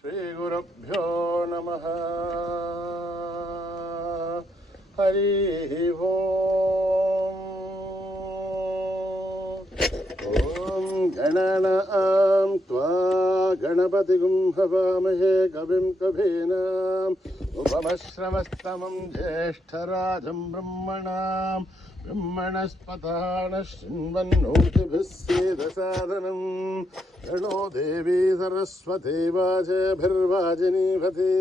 श्रीगुरुभ्यो नमः। हरिः ओम्। ॐ गणनां त्वा गणपतिगुं हवामहे कविं कवीनाम् उपमश्रवस्तमं ज्येष्ठराजं ब्रह्मणस्पतानः शृण्वन्नोतिभिः सीदसादनम् गणो देवी सरस्वती वाजेभिर्वाजिनीवती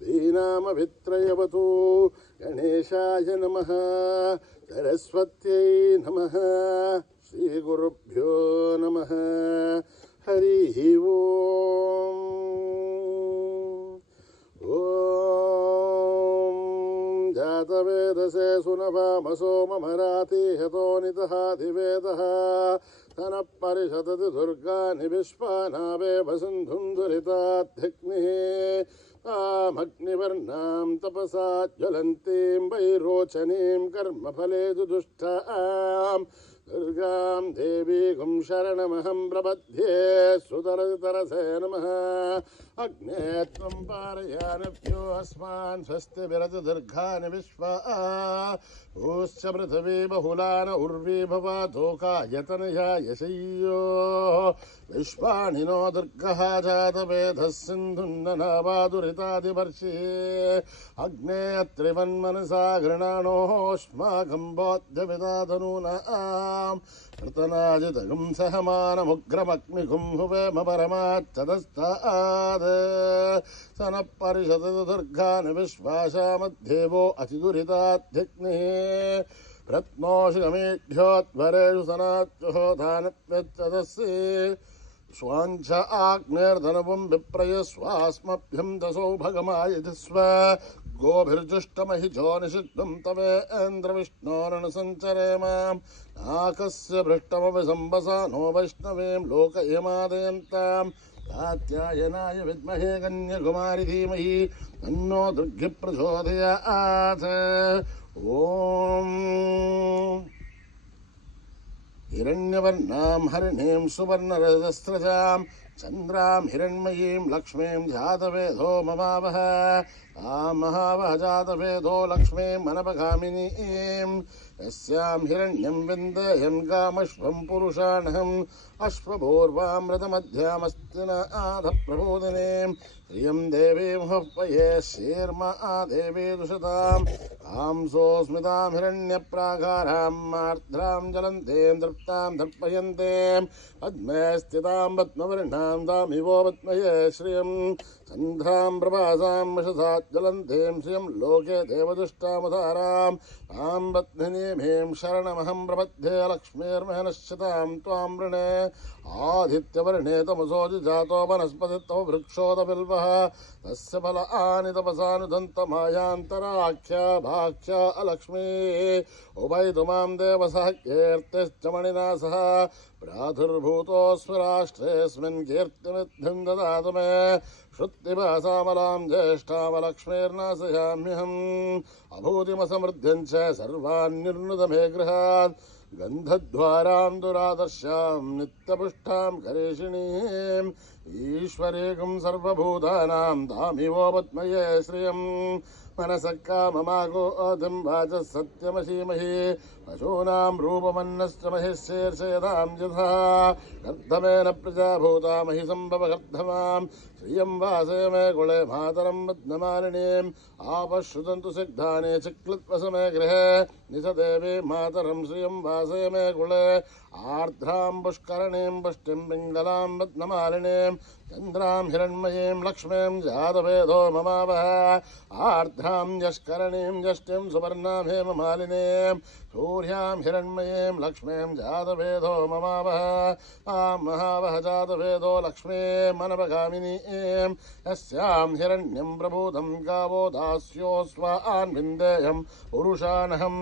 दीनामभित्रयवतु गणेशाय नमः सरस्वत्यै नमः श्रीगुरुभ्यो नमः। हरिः ओम्। ॐ जातवेदसे सुनवामसो ममराति हतो नितः धिवेदः तनः परिषदति दुर्गानि विश्वानावे वसुन्धुं दुरिताध्यग्निः तामग्निवर्णां तपसा ज्वलन्तीं वैरोचनीं कर्मफले दुष्टां दुर्गां देवीं शरणमहं प्रपद्ये सुतरतरसे नमः। अग्ने त्वं पारयानभ्यो अस्मान् स्वस्ति विरज दुर्गानि विश्वा भूश्च पृथिवी बहुलान उर्वी भवातोकायतनया यशय्यो विश्वानि नो दुर्गः जातवेदः सिन्धुन्ननावादुरितादिवर्षि अग्ने त्रिवन्मनसा गृणानोऽस्माकं बोध्यविदाधनूनाम् कृतनाजितगुं सहमानमुग्रमग्निगुं हुवेम परमाच्चदस्ताद् स नः परिषदतु दुर्गानि विश्वासामध्येवो अतिदुरिताध्यग्निः रत्नोषिगमेढ्योत्वरेषु सनाच्युहोधानत्यच्चदस्सि स्वाञ्च आग्नेर्धनवं विप्रय स्वास्मभ्यं दशो भगमायति स्व गोभिर्जुष्टमहिजो निषिद्धं तवेन्द्रविष्णोरणसञ्चरेम नाकस्य भृष्टमभिसम्बसा नो वैष्णवीं लोकयमादयन्तां कात्यायनाय विद्महे कन्याकुमारी धीमहि तन्नो दुर्गिः प्रचोदयात्। ॐ हिरण्यवर्णां हरिणीं सुवर्णरजस्रजां चन्द्रां हिरण्मयीं लक्ष्मीं जातवेदो ममावह तां महावह जातवेदो लक्ष्मीं मनपगामिनीं यस्यां हिरण्यं विन्देयं कामश्वं पुरुषाणहम् अश्वपूर्वामृतमध्यामस्ति न आधप्रबोधिनीं श्रियं देवीं हव्वये शीर्मा देवी दुषतां कांसोऽस्मितां हिरण्यप्राकारां मार्द्रां ज्वलन्तीं तृप्तां दर्पयन्तीं पद्मे स्थितां पद्मवर्णां दामिवो पद्मये श्रियं चन्द्रां प्रभासां वशसा ज्वलन्तीं श्रियं लोके देवदुष्टामधारां तां पद्मिनीं शरणमहं प्रपद्ये लक्ष्मीर्महनश्चितां त्वां वृणे आदित्यवर्णे तमसो जातो वनस्पतित्वं वृक्षोदबिल्वः तस्य फल आनि तपसानुदन्तमायान्तराख्या भाख्या अलक्ष्मी उभयतु मां देवसः कीर्तिश्च मणिना सह प्रादुर्भूतोऽस्मिन् कीर्तिमिद्धं ददातु मे श्रुतिभासामलां ज्येष्ठामलक्ष्मीर्नाशयाम्यहम् अभूतिमसमृद्ध्यं च सर्वान्निर्नुदमे गृहात् गन्धद्वारां दुरादर्शां नित्यपुष्टां करेशिणीम् ईश्वरीं सर्वभूतानां दामिवो पद्मये श्रियं मनसः काममागोऽधिं वाचः सत्यमशीमहि पशूनां रूपमन्नश्च महिषीर्षयदां यथा कर्दमेन प्रजाभूता महि सम्भव कर्दमां श्रियं वासे मे कुले मातरं पद्ममालिनीम् आपश्रुतन्तु सिग्धानि चिक्लित्वसमे गृहे निशदेवी मातरं श्रियं वासे मे कुले आर्द्रां पुष्करणीं पुष्टिं पिङ्गलां पद्ममालिनीं चन्द्रां हिरण्मयीं लक्ष्मीं जातवेदो ममावह आर्द्रां यष्करणीं यष्टिं सुवर्णां हेममालिनीं सूर्यां हिरण्मयीं लक्ष्मीं जातवेदो ममावह तां महावह जातवेदो लक्ष्मीमनपगामिनीं यस्यां हिरण्यं प्रभूतं गावो दास्योऽस्वान् विन्देयं पुरुषानहं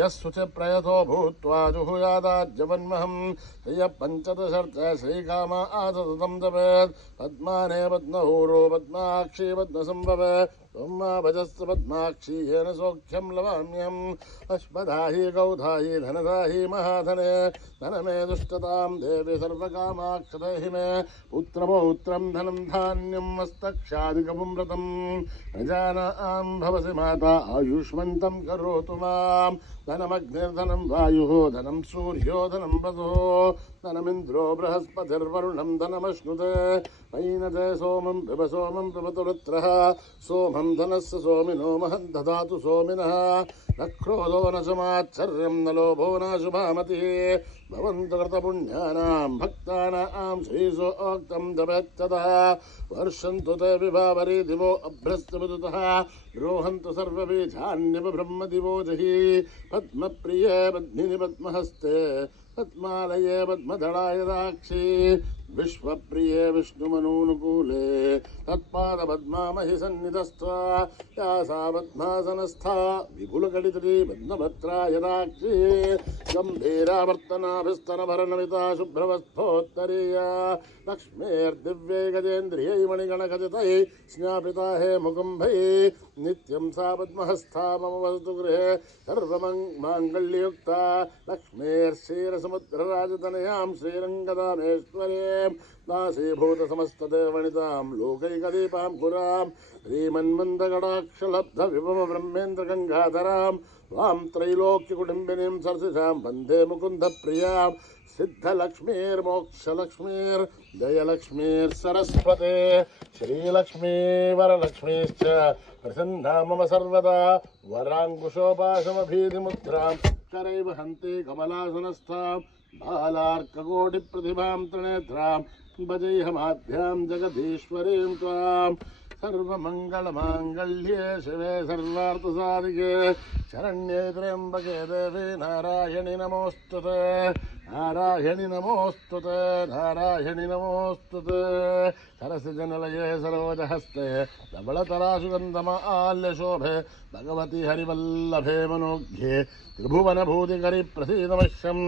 यस्सु च प्रयतो भूत्वा जुहुयादाज्यवन्महं श्रियः पञ्चदशर्थ श्रीकामा आसततं जपेत् पद्माने पद्महूरो पद्माक्षी पद्मसम्भवे त्वम्माभजस्व पद्माक्षी येन सौख्यं लवाम्यहम् अश्वदाहि गौधाहि धनदाहि महाधने धनमे दुष्टतां देवी सर्वकामाक्षदेहि मे पुत्रपौत्रं धनं धान्यं मस्तक्षादिकं व्रतं प्रजानां भवसि माता आयुष्मन्तं करोतु मां धनमग्निर्धनं वायुः धनं सूर्यो धनं वसुः धनमिन्द्रो बृहस्पतिर्वरुणं धनमश्नुते वैनते सोमं पिबसोमं पिबतुरुत्रः सोमं धनस्य सोमिनो महं ददातु सोमिनः न क्रोधो न समाच्छर्यं न लोभो न शुभामतिः भवन्तु कृतपुण्यानां भक्तानां श्रीसोक्तं जपेत्ततः वर्षन्तु ते विभावरी दिवो अभ्रस्तविदुतः रोहन्तु सर्वबीजान्यपब्रह्मदिवो जहि पद्मप्रिये पद्मिनि पद्महस्ते पद्मालये पद्मदलाय दाक्षी विश्वप्रिये विष्णुमनूनुकूले तत्पादपद्मामहि सन्निधस्त्वा या सा पद्मासनस्था विपुलकटितटी पद्मभद्राय दाक्षी गम्भीरावर्तनाभिस्तनभरणमिता शुभ्रवस्फोत्तरीया लक्ष्मीर्दिव्यै गजेन्द्रियै मणिगणखचितैः स्नापिता हे मुकुम्भैः नित्यं सा पद्महस्था मम वसतु गृहे सर्वमाङ्गल्ययुक्ता लक्ष्मीर्क्षीरसमुद्रराजतनयां श्रीरङ्गदामेश्वरीं दासीभूतसमस्तदेवनितां लोकैकदीपां पुरां श्रीमन्मन्दकटाक्षलब्धविभवब्रह्मेन्द्रगङ्गाधरां त्वां त्रैलोक्यकुटुम्बिनीं सरसिजां वन्दे मुकुन्दप्रियां सिद्धलक्ष्मीर्मोक्षलक्ष्मीर्जयलक्ष्मीर्सरस्वते श्रीलक्ष्मीवरलक्ष्मीश्च प्रसन्ना मम सर्वदा वराङ्कुशोपाशमभीतिमुद्रां करैव हन्ति कमलासनस्थां बालार्ककोटिप्रतिभां त्रिनेत्रां भजेऽहमाद्यां जगदीश्वरीं त्वां सर्वमङ्गलमाङ्गल्ये शिवे सर्वार्थसाधिके शरण्ये त्र्यम्बके देवी नारायणि नमोऽस्तुते नारायणि नमोऽस्तुते नारायणि नमोऽस्तुते सरसिजनलये सरोजहस्ते धवलतरासुगन्धमाल्यशोभे भगवति हरिवल्लभे मनोज्ञे त्रिभुवनभूतिकरि प्रसीदमश्यं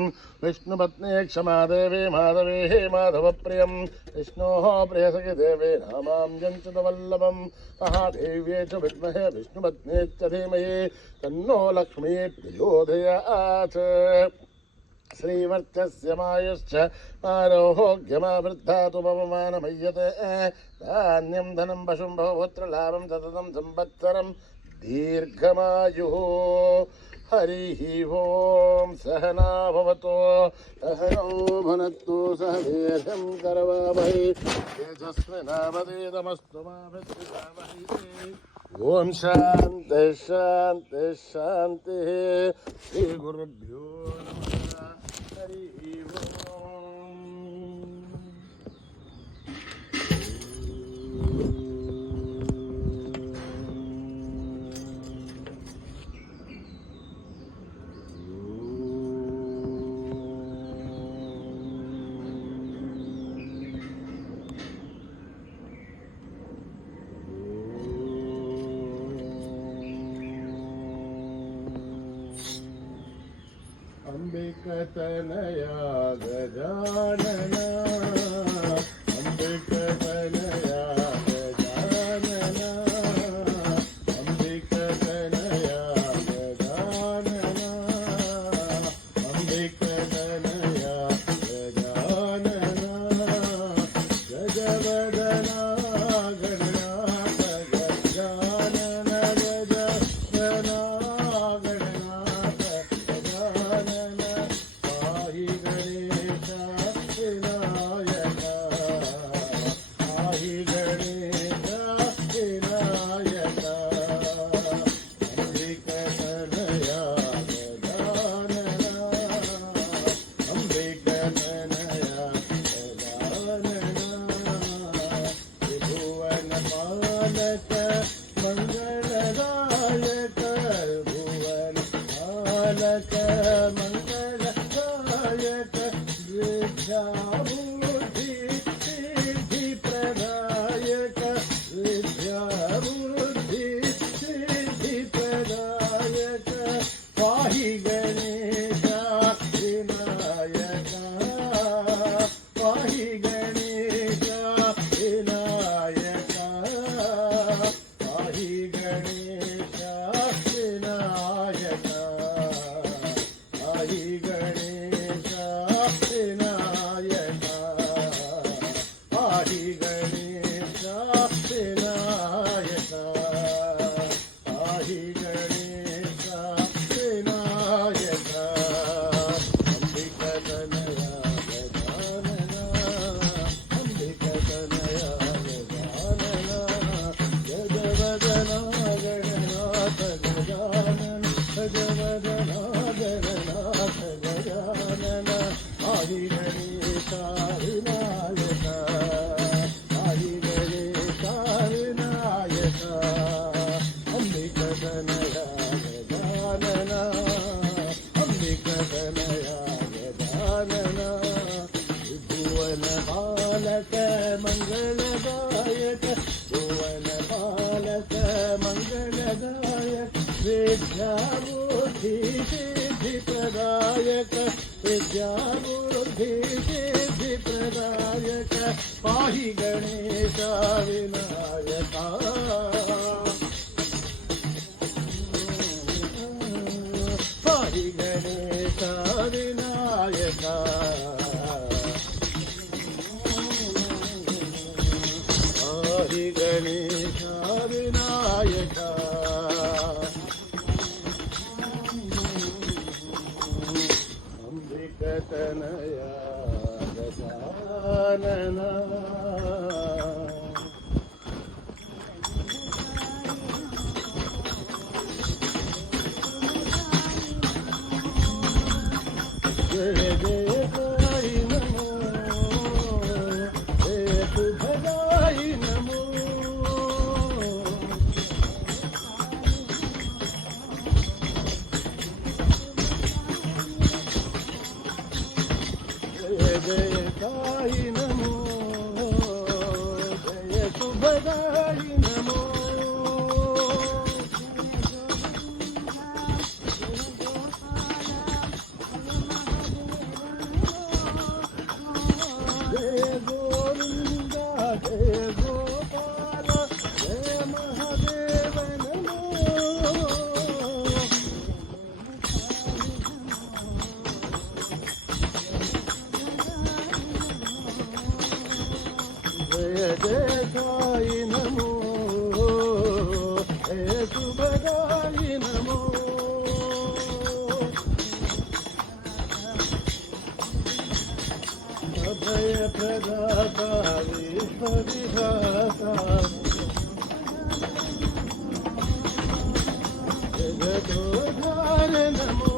विष्णुपत्नी क्षमा देवी माधवे हे माधवप्रियं विष्णोः प्रियसखि देवे नामां च वल्लभं महादेव्ये च विद्महे विष्णुपत्नी च धीमहि तन्नो लक्ष्मी प्रचोदयात् श्रीवर्चस्य मायुश्च आरोग्यमावृद्धातु पवमानमय्यते धान्यं धनं पशुं बहुपुत्रलाभं सततं संवत्सरं दीर्घमायुः हरिः ओं सहना भवतु सहनौ भुनक्तु सह वीर्यं करवावहै तेजस्विनावधीतमस्तु मा विद्विषावहै ओम शांति शांति शांति श्री गुरुभ्यो नमः हरि ओम अंबिकतनया गजानना अंबिकतनया गजानना अंबिकतनया गजानना अंबिकतनया गजानना गजवदना गणनाथ गजानन गजवदना मंगलदायक भुवन पालक मंगलदायक विद्याबुद्धि सिद्धि प्रदायक विद्याबुद्धि सिद्धि प्रदायक पाहि गणेशा विनायका पाहि गणेशा विनायका पाहि गणेशा विनायका साई गणेशा विनायका अंबिक तनया गजानना अंबिक तनया गजानना भुवन बालक मंगलदायक भुवन बालक मंगलदायक विद्याबुद्धि सिद्धिप्रदायक विद्याबुद्धि सिद्धिप्रदायक पाहि गणेशा विनायका पाहि गणेशा विनायका पाहि गणेशा विनायका तनया गजानना जय जय साई नमो जय शुभदाई नमो जय जय साई नमो जय शुभदाई नमो जय गोविंदा जय गोपाल जय महादेव नमो जय जय साई नमो जय शुभदाई नमो अभय प्रदाता विश्व विधाता जगदोद्धार नमो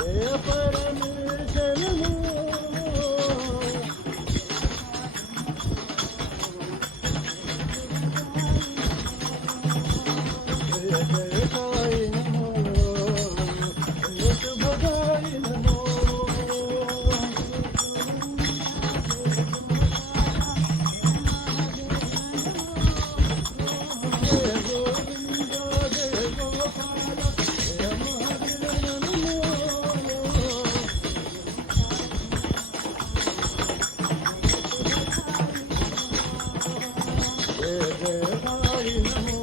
जय परमेश्वर जय जय साई नमो जय शुभदाई नमो जय गोविंदा जय गोपाल जय महादेव नमो जय जय साई नमो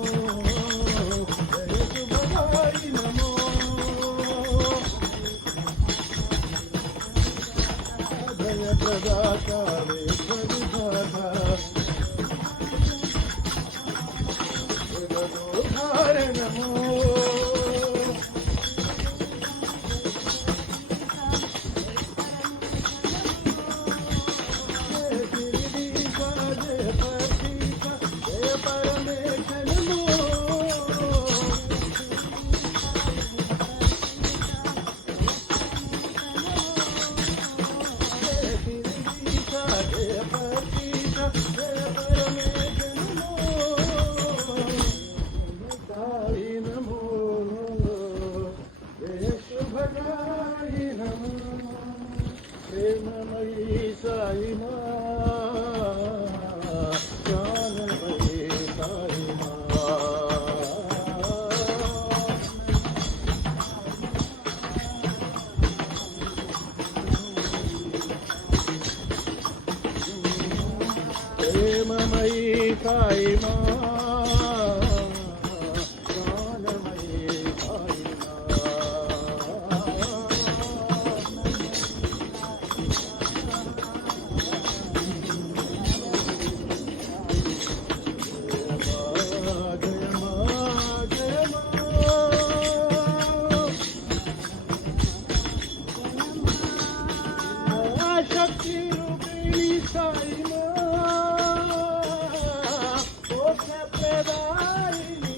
जय शुभदाई नमो जय प्रदाता विश्व विधाता जगदोद्धार नमो जय गिरिधीशा जय पतिशा जय परमेश्वर नमो जय गिरिधीशा जय पतिशा जय परमेश्वर नमो साई नमो जय शुभदाई नमो प्रेममयी साई माँ ज्ञानमयी साई माँ प्रेममयी साई माँ ज्ञानमयी साई माँ साई मोक्षप्रदायिनी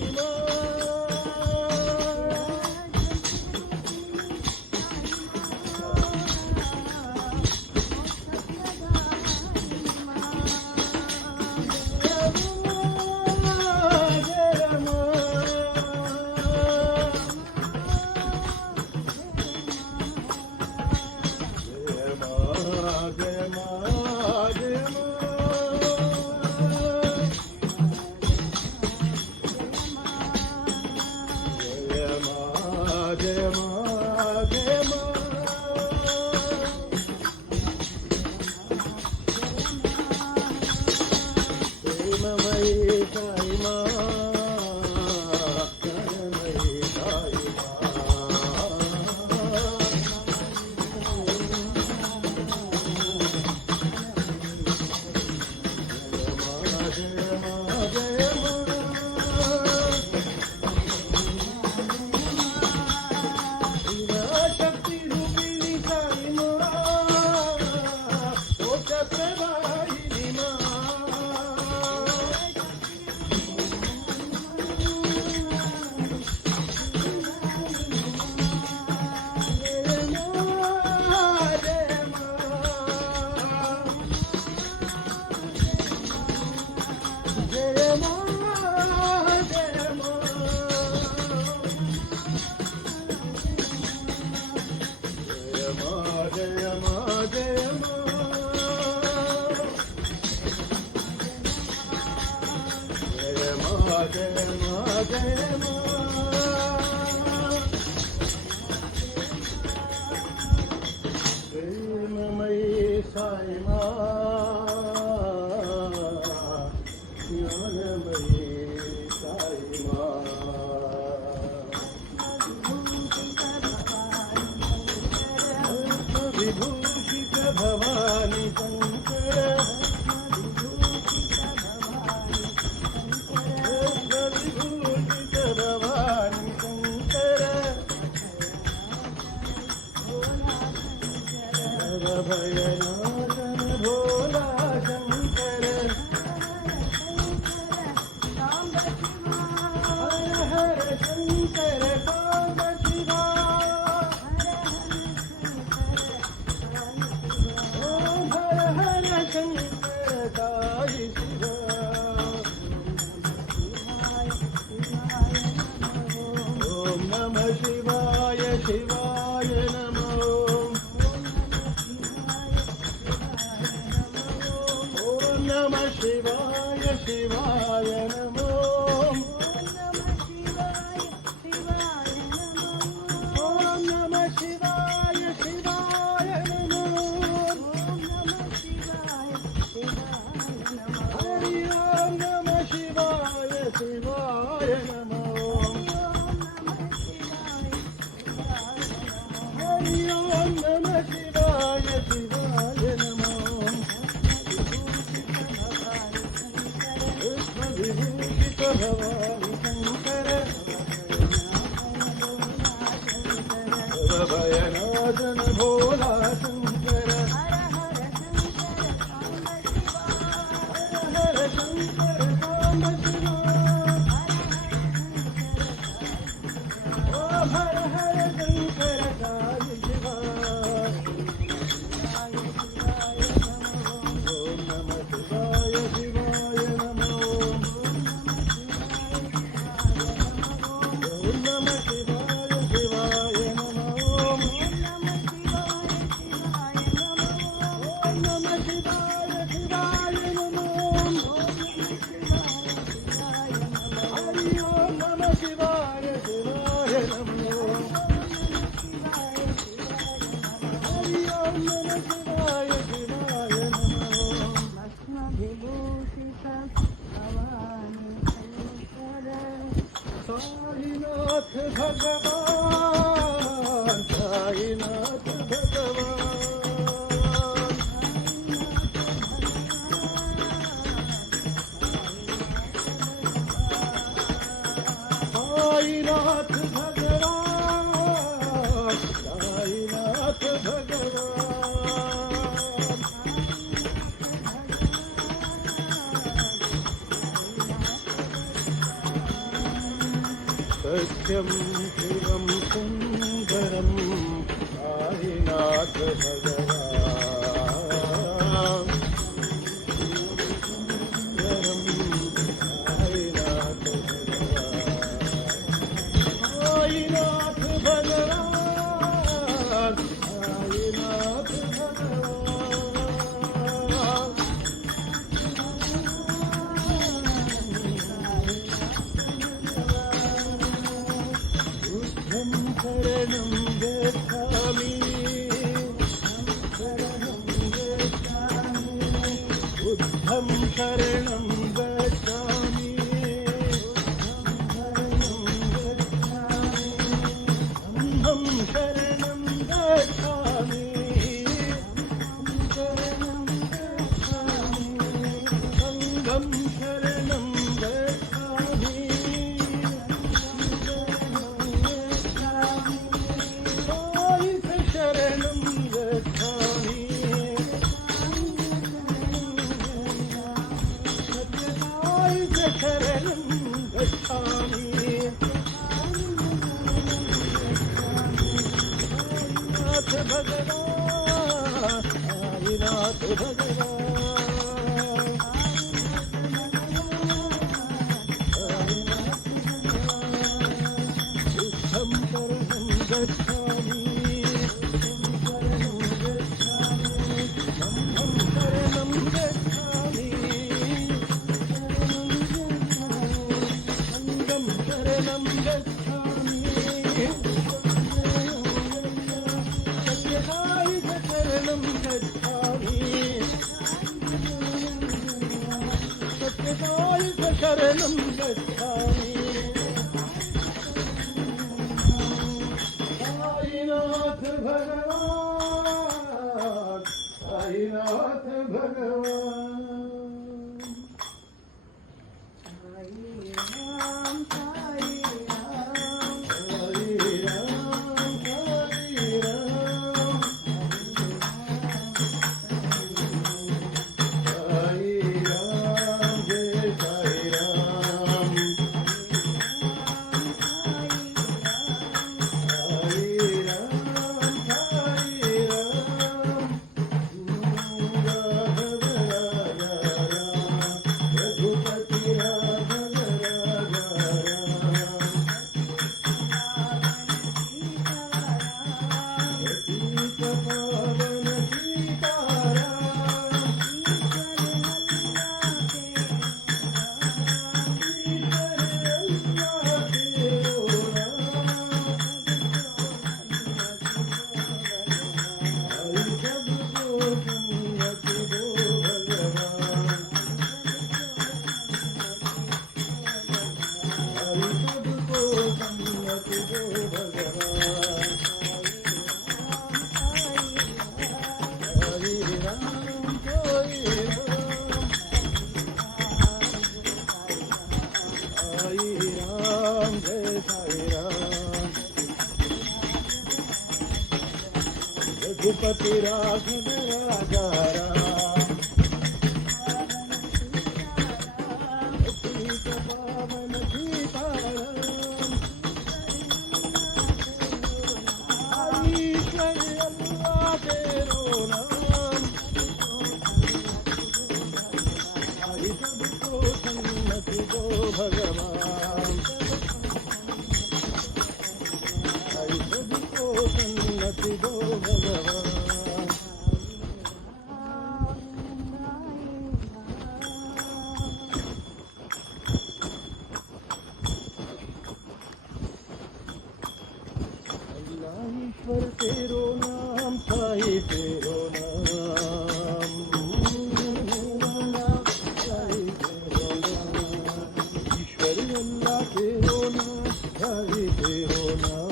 विभूषित भवानी शंकर विभूषित भवानी शंकर भयनाशन भोला शंकर हर हर शंकर सांब शिवा हर हर शंकर साई शिवा ओम नमः शिवाय शिवाय नमः ओम नमः शिवाय शिवाय नमः ओम नमः शिवाय शिवाय नमः हरि ओम नमः शिवाय शिवाय नमः हरि ओम नमः शिवाय शिवाय नमः विभूषित भवानी शंकर भयनाशन भोला शंकर हर शंकर सांब शिवा ओ हर हर शंकर साई शिवा ओम नमः शिवाय शिवाय नमः ओम नमः शिवाय शिवाय नमः ओम नमः शिवाय शिवाय नमः नित्यं शिवं सुन्दरं साईनाथ भगवान् सुन्दरं साईनाथ भगवान् साईनाथ भगवान् साईनाथ भगवान् बुद्धं शरणं गच्छामि बुद्धं शरणं गच्छामि धम्मं शरणं गच्छामि संघं शरणं गच्छामि शरणं गच्छामि शरणं गच्छामि नाथ भगवान् साईनाथ भगवान् बुद्धं शरणं गच्छामि धम्मं शरणं गच्छामि संघं शरणं गच्छामि सत्यसाई शरणं गच्छामि सत्यसाई शरणं गच्छामि साईनाथ भगवान् साईनाथ भगवान् रघुपति राघव राजा राम सीता पावन सीताराम ईश्वर अल्लाह तेरो नाम हरि सबको सन्नति दो भगवान हरि सबको सन्नति दो भगवान ईश्वर तेरो नाम साई तेरो नाम साई तेरो नाम ईश्वर अल्लाह तेरो नाम साई तेरो नाम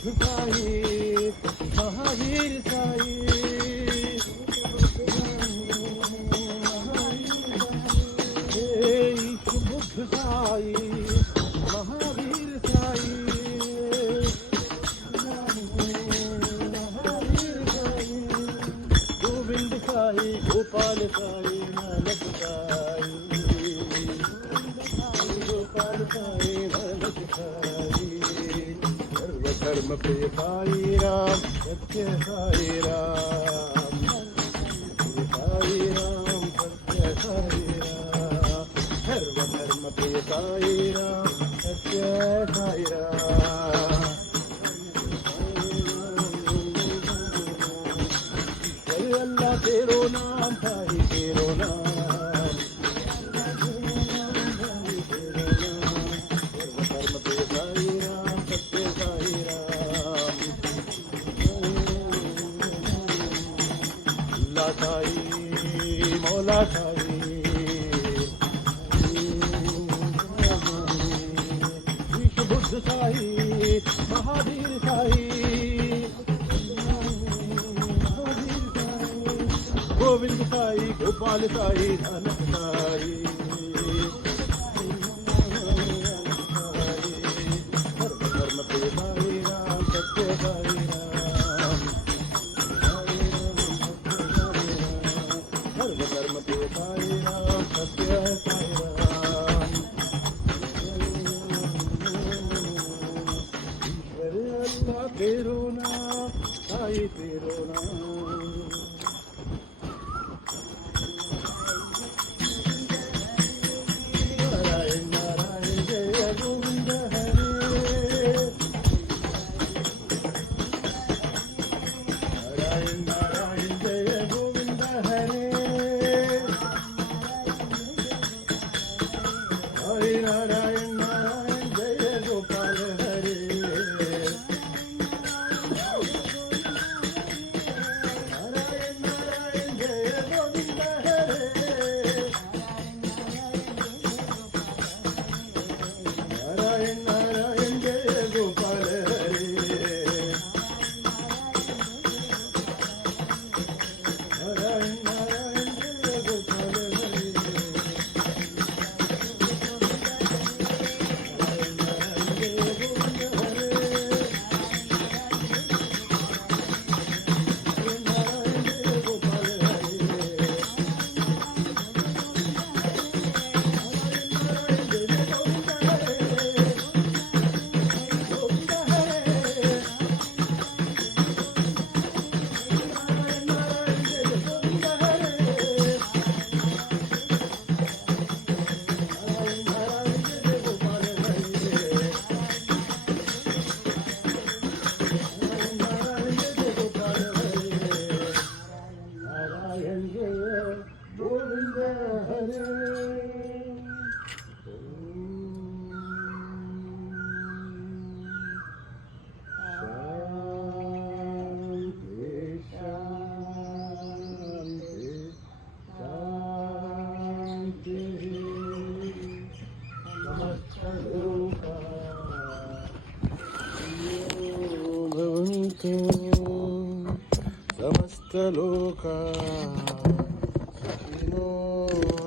साई महावीर साई बुद्ध साई महावीर साई महावीर साई गोविंद साई गोपाल साई नानक साई गोपाल साई नानक साई सर्व धर्म प्रिय साई राम सत्य साई राम साई राम सत्य साई राम सर्व धर्म प्रिय साई राम सत्य साई राम जय अल्लाह तेरो नाम साई तेरो नाम सर्व धर्म प्रिय साई राम सत्य साई राम अल्लाह साई मौला साई बुद्ध साई महावीर साई गोविंद साई गोपाल साई नानक साई सर्व धर्म प्रिय साई राम सत्य साई राम सर्व धर्म प्रिय साई राम सत्य साई राम अल्लाह तेरो नाम साई तेरो नाम नारायण नारायण जय गोविंद हरे नारायण नारायण जय गोविंद हरे हरे नारायण नारायण जय गोपाल हरे नारायण नारायण जय गोविंद हरे नारायण नारायण जय गोपाल हरे नारायण नारायण जय गोपाल हरे नारायण जय गोविंद हरे नारायण जय गोपाल हरे नारायण जय गोविंद हरे गोविंद हरे नारायण नारायण जय गोविंद हरे नारायण नारायण जय गोपाल हरे नारायण जय गोपाल हरे नारायण जय गोविंद हरे शांति समस्त लोका सुखिनो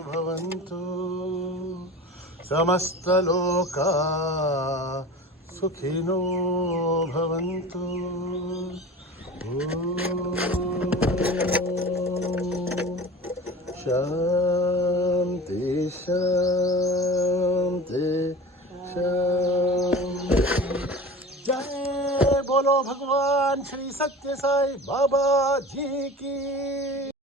भवन्तु समस्त लोका सुखिनो भवन्तु शांति शांति शांति जय बोलो भगवान श्री सत्य साई बाबा जी की।